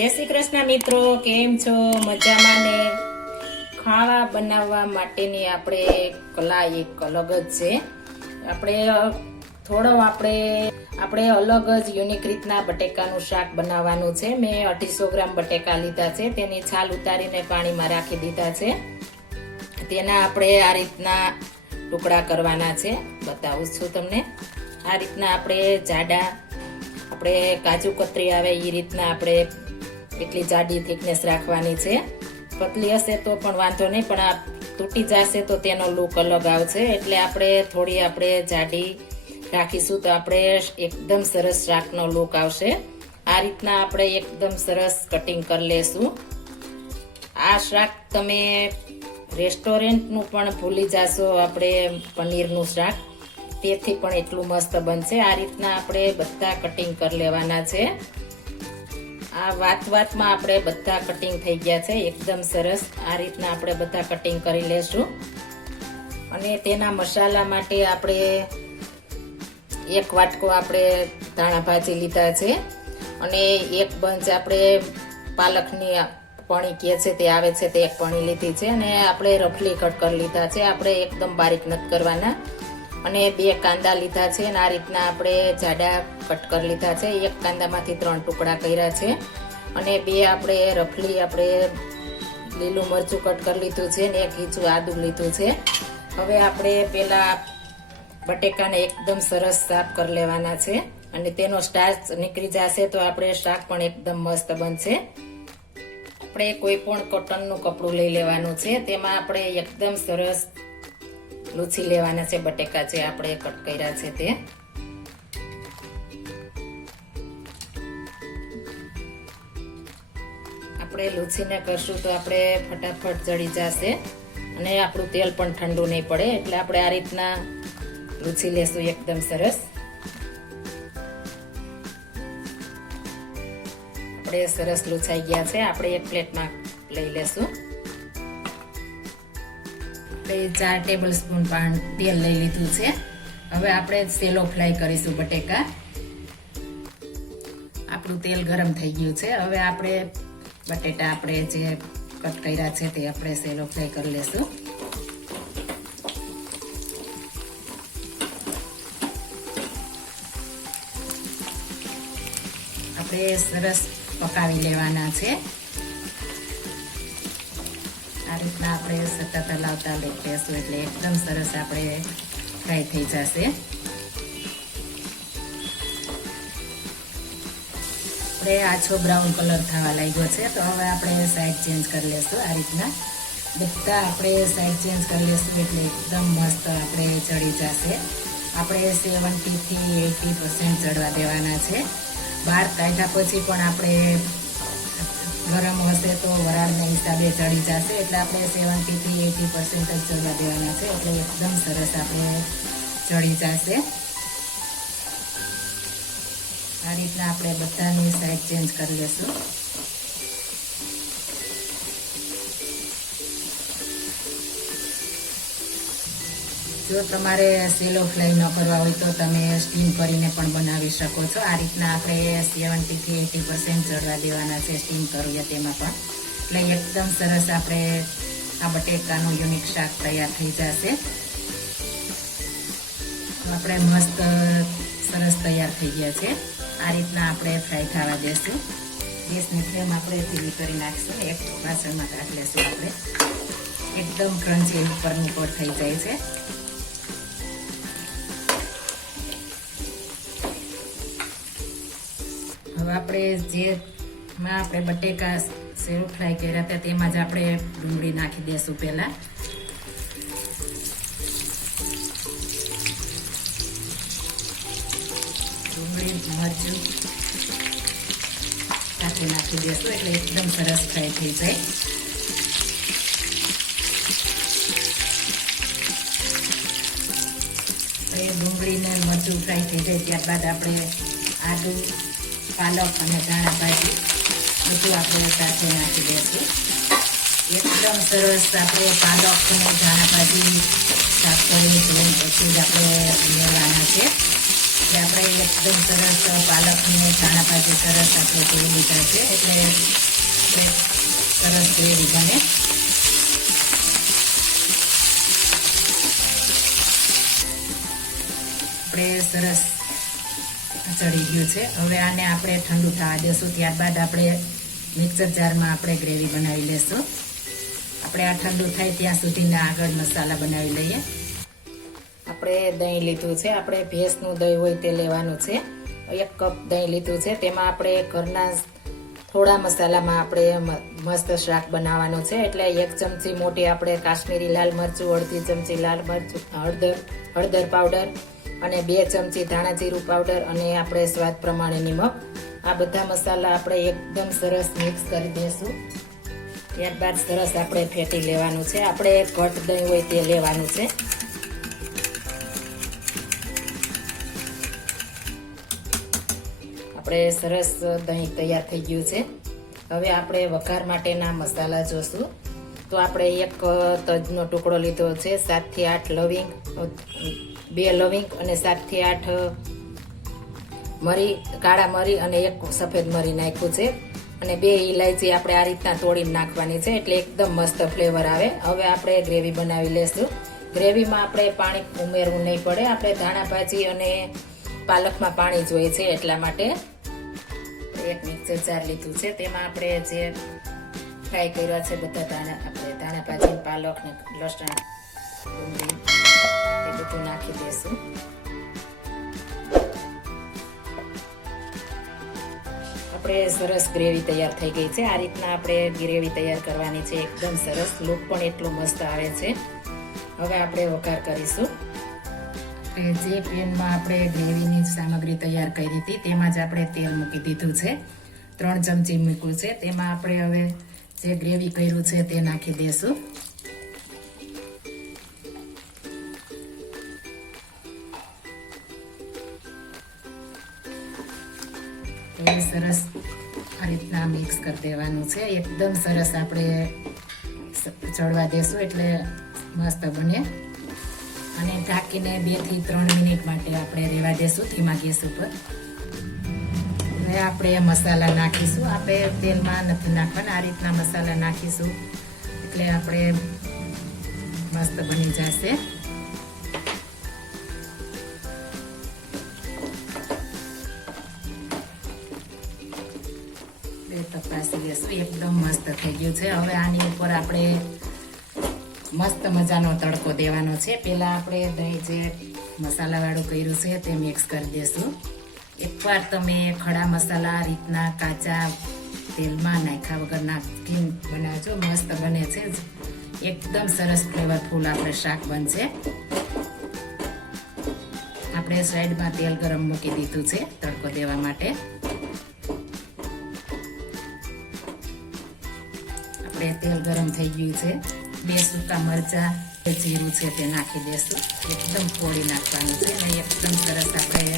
જય શ્રી કૃષ્ણ મિત્રો, કેમ છો? મજામાં ને? ખાવા બનાવવા માટેની આપણે કલા એક અલગ જ છે. આપણે અલગ જ યુનિક રીતના બટેકાનું શાક બનાવવાનું છે. મેં 250 ગ્રામ બટેકા લીધા છે, તેની છાલ ઉતારીને પાણીમાં રાખી દીધા છે. તેના આપણે આ રીતના ટુકડા કરવાના છે, બતાવું છું તમને. આ રીતના આપણે જાડા, આપણે કાજુ કતરી આવે એ રીતના આપણે એટલી જાડી થિકનેસ રાખવાની છે. પતલી હશે તો પણ વાંધો નહીં, પણ આ તૂટી જશે તો તેનો લુક અલગ આવશે. એટલે આપણે જાડી રાખીશું તો આપણે એકદમ સરસ શાકનો લુક આવશે. આ રીતના આપણે એકદમ સરસ કટિંગ કરી લેશું. આ શાક તમે રેસ્ટોરન્ટનું પણ ભૂલી જશો, આપણે પનીરનું શાક, તેથી પણ એટલું મસ્ત બનશે. આ રીતના આપણે બધા કટિંગ કરી લેવાના છે. આ વાતમાં આપણે બધા કટિંગ થઈ ગયા છે એકદમ સરસ. આ રીતના આપણે બધા કટિંગ કરી લેશું. અને તેના મસાલા માટે આપણે 1 વાટકો આપણે ધાણા ભાજી લીધા છે, અને 1 બંચ આપણે પાલકની પણી કે છે તે આવે છે તે 1 પણી લીધી છે, અને આપણે રફલી કટ કરી લીધા છે. આપણે એકદમ બારીક નથી કરવાના. અને 2 કાંદા લીધા છે, અને આ રીતના આપણે જાડા કટ કરી લીધા છે. 1 કાંદામાંથી 3 ટુકડા કર્યા છે, અને 2 આપણે રફલી આપણે લીલું મરચું કટ કરી લીધું છે, અને 1 ઈંચું આદું લીધું છે. હવે આપણે પેલા બટેકાને એકદમ સરસ સાફ કરી લેવાના છે, અને તેનો સ્ટાર્ચ નીકળી જશે તો આપણે શાક પણ એકદમ મસ્ત બનશે. આપણે કોઈ પણ કોટનનું કપડું લઈ લેવાનું છે, તેમાં આપણે એકદમ સરસ લૂછી લેવાના છે બટેકા જે આપણે કટ કર્યા છે તે. આપણે લૂછીને કરશું તો આપણે ફટાફટ જળી જશે, અને આપણું તેલ પણ ઠંડુ નહીં પડે. એટલે આપણે આ રીતના લૂછી લેશું એકદમ સરસ. આપણે સરસ લૂછાઈ ગયા છે. આપણે એક પ્લેટમાં લઈ લેશું. 4 ટેબલ સ્પૂન તેલ લઈ લીધું છે. હવે આપણે સેલો ફ્રાય કરીશું બટેકા. આપણું તેલ ગરમ થઈ ગયું છે. હવે આપણે બટેટા આપણે જે કટ કર્યા છે તે આપણે સેલો ફ્રાય કરી લેશું. આપણે સરસ પકાવી લેવાના છે. આ રીતના આપણે સતત હલાવતા લેશું એટલે એકદમ સરસ આપણે ફ્રાય થઈ જશે. આપણે આછો બ્રાઉન કલર થવા લાગ્યો છે, તો હવે આપણે સાઈડ ચેન્જ કરી લેશું. આ રીતના બધા આપણે સાઈડ ચેન્જ કરી લેશું એટલે એકદમ મસ્ત આપણે ચડી જશે. આપણે 70 થી 80% ચડવા દેવાના છે. બહાર કાઢ્યા પછી પણ આપણે ગરમ હશે તો વરાળના હિસાબે ચડી જશે. એટલે આપણે 70 થી 80% જ ચડવા દેવાના છે, એટલે એકદમ સરસ આપણે ચડી જશે. આ રીતના આપણે બધાની સાઈડ ચેન્જ કરી લેશું. જો તમારે સેલો ફ્રાય ન કરવા હોય તો તમે સ્ટીમ કરીને પણ બનાવી શકો છો. આ રીતના આપણે 70 થી 80% ચડવા દેવાના છે સ્ટીમ કરીએ તેમાં પણ. એટલે એકદમ સરસ આપણે આ બટેકાનું યુનિક શાક તૈયાર થઈ જશે. આપણે મસ્ત સરસ તૈયાર થઈ ગયા છે. આ રીતના આપણે ફ્રાય થવા દેશું. ગેસની ફ્લેમ આપણે ધીમી કરી નાખીશું. એક વાસણમાં કાઢી લેશું. આપણે એકદમ ક્રન્ચી ઉપરનું કોટ થઈ જાય છે. હવે આપણે જેમાં આપણે બટેકા સેવ ફ્રાય કર્યા હતા તેમાં જ આપણે ડુંગળી નાખી દેશું. પહેલા ડુંગળી મરચું સાથે નાખી દેશું એટલે એકદમ સરસ ફ્રાય થઈ જાય. ડુંગળીને મરચું ફ્રાય થઈ જાય ત્યારબાદ આપણે આદુ, પાલક અને ધાણા ભાજી બધું આપણે સાથે નાખી દઈશું. એકદમ સરસ આપણે પાલક અને ધાણા ભાજી શાક કરી પછી જ આપણે લેવાના છે. આપણે એકદમ સરસ પાલકને ધાણા ભાજી સરસ આપણે ધોઈ લીધા છે, એટલે આપણે સરસ ગ્રેવી બને. આપણે સરસ ચડી ગયું છે. હવે આને આપણે ઠંડુ થવા દેશું. ત્યારબાદ આપણે મિક્સર જારમાં આપણે ગ્રેવી બનાવી લેશું. આપણે આ ઠંડુ થાય ત્યાં સુધીના આગળ મસાલા બનાવી લઈએ. આપણે દહીં લીધું છે. આપણે ભેંસનું દહીં હોય તે લેવાનું છે. 1 કપ દહીં લીધું છે. તેમાં આપણે ઘરના થોડા મસાલામાં આપણે મસ્ત શાક બનાવવાનું છે. એટલે 1 ચમચી મોટી આપણે કાશ્મીરી લાલ મરચું, અડધી ચમચી લાલ મરચું, હળદર પાવડર અને 2 ચમચી ધાણા જીરું પાવડર અને આપણે સ્વાદ પ્રમાણે નિમક. આ બધા મસાલા આપણે એકદમ સરસ મિક્સ કરી દઈશું. ત્યારબાદ સરસ આપણે ફેટી લેવાનું છે. આપણે ઘટ દહીં હોય તે લેવાનું છે. આપણે સરસ દહીં તૈયાર થઈ ગયું છે. હવે આપણે વઘાર માટેના મસાલા જોશું. તો આપણે 1 તજનો ટુકડો લીધો છે, 7 થી 8 લવિંગ, 2 લવિંગ અને 7 થી 8 મરી, કાળા મરી અને 1 સફેદ મરી નાખ્યું છે અને 2 ઇલાયચી આપણે આ રીતના તોડીને નાખવાની છે, એટલે એકદમ મસ્ત ફ્લેવર આવે. હવે આપણે ગ્રેવી બનાવી લેશું. ગ્રેવીમાં આપણે પાણી ઉમેરવું નહીં પડે. આપણે ધાણા ભાજી અને પાલકમાં પાણી જોઈએ છે, એટલા માટે 1 મિક્સર જાર લીધું છે. તેમાં આપણે જે ફ્રાય કર્યા છે બધા ધાણા ભાજી, પાલક ને લસણ, ડુંગળી એ બધું નાખી દઈશું. આપણે સરસ ગ્રેવી તૈયાર થઈ ગઈ છે. આ રીતના આપણે ગ્રેવી તૈયાર કરવાની છે. એકદમ સરસ, લુક પણ એટલો મસ્ત આવે છે. હવે આપણે વઘાર કરીશું. જે પેનમાં આપણે ગ્રેવીની સામગ્રી તૈયાર કરી હતી તેમાં જ આપણે તેલ મૂકી દીધું છે. 3 ચમચી મૂક્યું છે. તેમાં આપણે હવે જે ગ્રેવી કર્યું છે તે નાખી દઈશું. સરસ આ રીતના મિક્સ કરી દેવાનું છે. એકદમ સરસ આપણે ચડવા દેશું એટલે મસ્ત બને. અને ઢાંકીને 2 થી 3 મિનિટ માટે આપણે રહેવા દેશું ધીમા ગેસ ઉપર. હવે આપણે મસાલા નાખીશું. આપણે તેલમાં નથી નાખવાના, આ રીતના મસાલા નાખીશું એટલે આપણે મસ્ત બની જશે. તપાસી લેશું. એકદમ મસ્ત થઈ ગયું છે. હવે આની ઉપર આપણે મસ્ત મજાનો તડકો દેવાનો છે. પહેલા આપણે દહીં જે મસાલા વાળું કર્યું છે તે મિક્સ કરી દેશું. એકવાર તમે ખડા મસાલા આ રીતના કાચા તેલમાં નાખ્યા વગર નાખીને બનાવજો, મસ્ત બને છે. એકદમ સરસ ફ્લેવરફુલ આપણે શાક બનશે. આપણે સાઈડમાં તેલ ગરમ મૂકી દીધું છે તડકો દેવા માટે. આપણે તેલ ગરમ થઈ ગયું છે. 2 સૂકા મરચા, જીરું છે તે નાખી દેશું. એકદમ ફોડી નાખવાનું છે અને એકદમ સરસ આપણે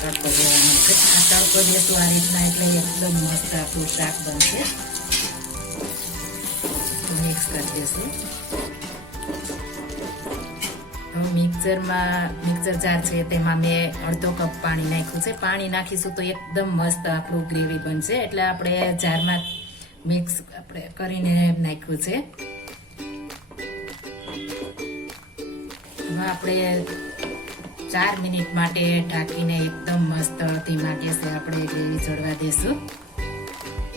તડકો દેવાનો છે. આ તડકો દેશું આ રીતના એટલે એકદમ મસ્ત આપણું શાક બનશે. મિક્સ કરી દેશું. મિક્સર જાર છે તેમાં મેં 1/2 કપ પાણી નાખ્યું છે. પાણી નાખીશું તો એકદમ મસ્ત આપણું ગ્રેવી બનશે, એટલે આપણે જારમાં મિક્સ આપણે કરીને નાખ્યું છે. હવે આપણે 4 મિનિટ માટે ઢાંકીને એકદમ મસ્ત ધીમા ગેસે આપણે ગ્રેવી ચડવા દેશું.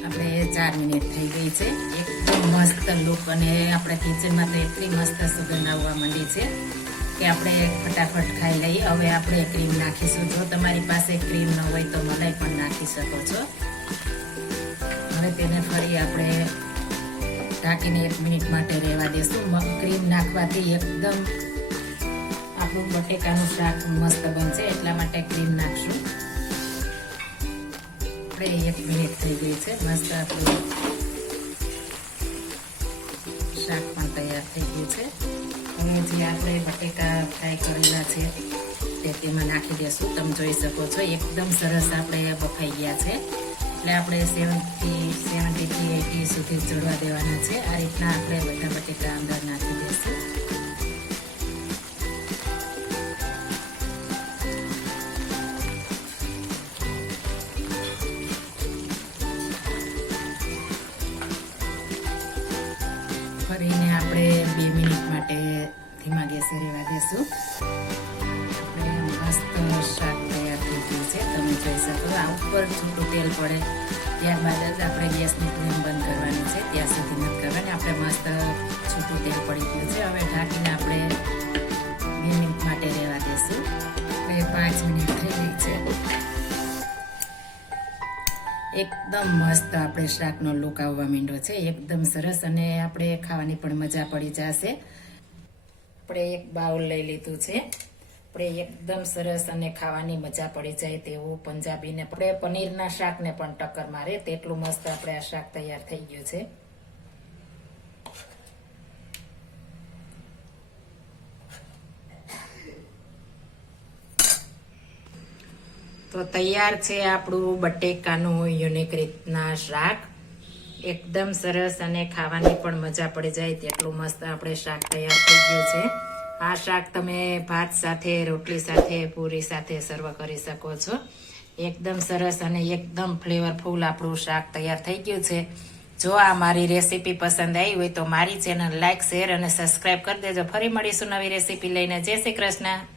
આપણે 4 મિનિટ થઈ ગઈ છે. એકદમ મસ્ત લુક અને આપણે કિચનમાં તો એટલી મસ્ત સુગંધ આવવા માંડી છે કે આપણે ફટાફટ ખાઈ લઈએ. હવે આપણે ક્રીમ નાખીશું. જો તમારી પાસે ક્રીમ ન હોય તો મલાઈ પણ નાખી શકો છો. હવે તેને ફરી આપણે ઢાંકીને 1 મિનિટ માટે રહેવા દેશું. ક્રીમ નાખવાથી એકદમ આપણું બટેકાનું શાક મસ્ત બનશે, એટલા માટે ક્રીમ નાખશું. આપણે 1 મિનિટ થઈ ગઈ છે. મસ્ત આપણું શાક પણ તૈયાર થઈ ગયું છે. હવે જે આપણે બટેકા ફ્રાય કરેલા છે તે તેમાં નાખી દેશું. તમે જોઈ શકો છો એકદમ સરસ આપણે બફાઈ ગયા છે. એટલે આપણે 70 થી 80 સુધી ચડવા દેવાના છે. આ રીતના આપણે બધા બટેકા અંદર નાખી દઈશું. આપણે 2 મિનિટ માટે ધીમા ગેસે રહેવા દેશું. આપણે મસ્ત શાક તૈયાર થઈ ગયું છે, તમે જોઈ શકો. આ ઉપર છૂટું તેલ પડે ત્યારબાદ જ આપણે ગેસની ફ્લેમ બંધ કરવાની છે, ત્યાં સુધી નથી કરવાની. આપણે મસ્ત છૂટું તેલ પડી ગયું છે. હવે ઢાંકીને આપણે 2 મિનિટ માટે રહેવા દેશું. 5 મિનિટ થઈ ગઈ છે. એકદમ મસ્ત આપણે શાકનો લુક આવવા માંડ્યો છે, એકદમ સરસ, અને આપણે ખાવાની પણ મજા પડી જશે. આપણે એક બાઉલ લઈ લીધું છે. આપણે એકદમ સરસ અને ખાવાની મજા પડી જાય તેવું પંજાબીને આપણે પનીરના શાકને પણ ટક્કર મારે તેટલું મસ્ત આપણે આ શાક તૈયાર થઈ ગયું છે. તો તૈયાર છે આપણું બટેકાનું યુનિક રીતના શાક. એકદમ સરસ અને ખાવાની પણ મજા પડી જાય તેટલું મસ્ત આપણે શાક તૈયાર થઈ ગયું છે. આ શાક તમે ભાત સાથે, રોટલી સાથે, પૂરી સાથે સર્વ કરી શકો છો. એકદમ સરસ અને એકદમ ફ્લેવરફુલ આપણું શાક તૈયાર થઈ ગયું છે. જો આ મારી રેસીપી પસંદ આવી હોય તો મારી ચેનલ લાઈક, શેર અને સબસ્ક્રાઈબ કરી દેજો. ફરી મળીશું નવી રેસીપી લઈને. જય શ્રી કૃષ્ણ.